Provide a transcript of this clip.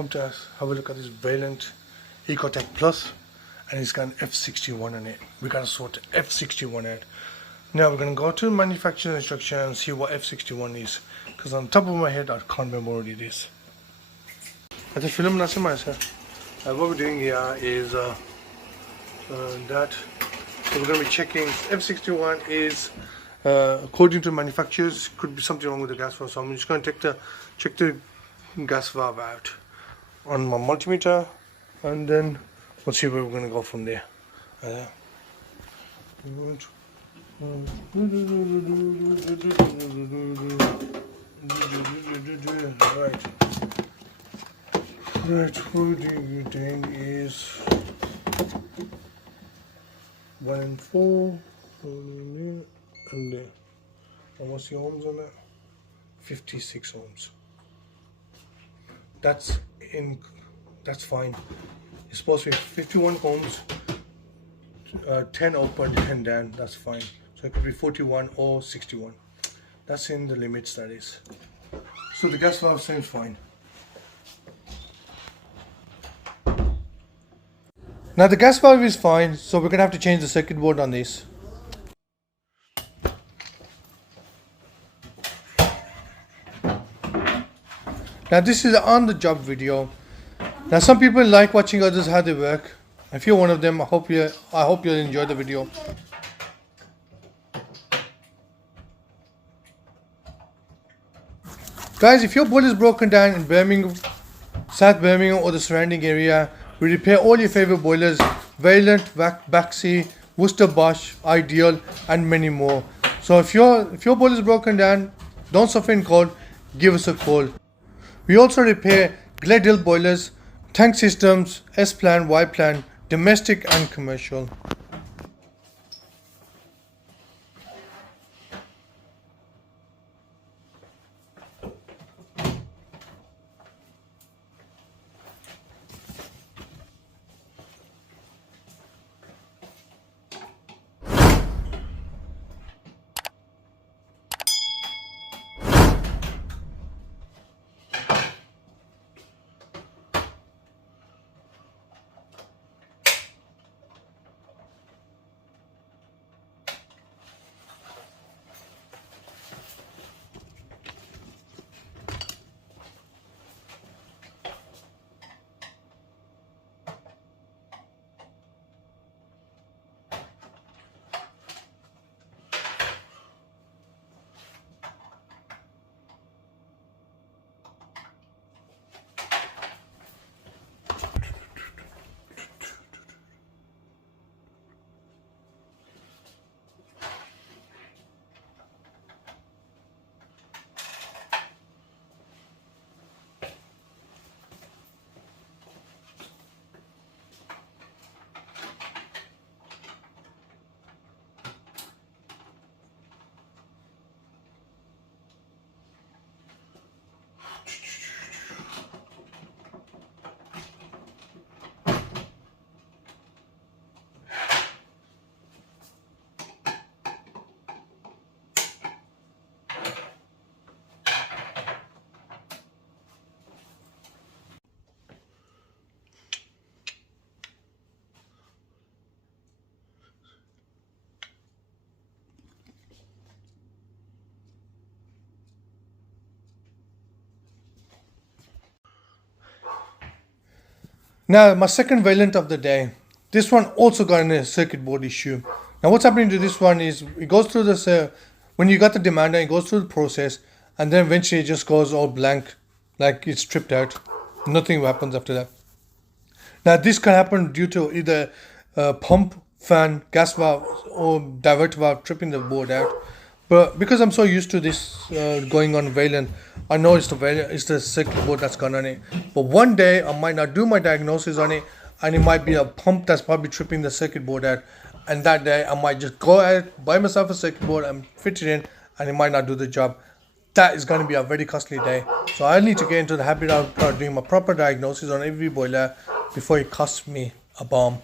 come to us, have a look at this Vaillant Ecotech Plus, and it's got an F61 on it. We gotta sort the F61 out. Now we're gonna go to manufacturer instruction and see what F61 is, because on top of my head I can't remember what it is. At the film what we're doing here is that. So we're going to be checking F61 is according to manufacturers, could be something wrong with the gas valve. So I'm just going to check the gas valve out on my multimeter, and then we'll see where we're going to go from there. Right, what we're doing is 1 and 4, and there. And what's the ohms on that? 56 ohms. That's fine. It's supposed to be 51 ohms, 10 up and 10 down. That's fine. So it could be 41 or 61. That's in the limits, that is. So the gas valve seems fine. Now the gas valve is fine, so we're going to have to change the circuit board on this. Now this is an on-the-job video. Now some people like watching others how they work. If you're one of them, I hope you'll enjoy the video. Guys, if your boiler is broken down in Birmingham, South Birmingham or the surrounding area, we repair all your favorite boilers: Vaillant, Baxi, Wocesterbosch, Ideal, and many more. So if your boiler is broken down, don't suffer in cold, give us a call. We also repair Gladial boilers, tank systems, S-plan, Y-plan, domestic and commercial. Now my second Vaillant of the day. This one also got a circuit board issue. Now what's happening to this one is it goes through this, when you got the demander, it goes through the process, and then eventually it just goes all blank, like it's tripped out. Nothing happens after that. Now this can happen due to either pump, fan, gas valve or divert valve tripping the board out. But because I'm so used to this going on Vaillant, I know it's the circuit board that's gone on it. But one day I might not do my diagnosis on it, and it might be a pump that's probably tripping the circuit board out. And that day I might just go out, buy myself a circuit board and fit it in, and it might not do the job. That is going to be a very costly day. So I need to get into the habit of doing my proper diagnosis on every boiler before it costs me a bomb.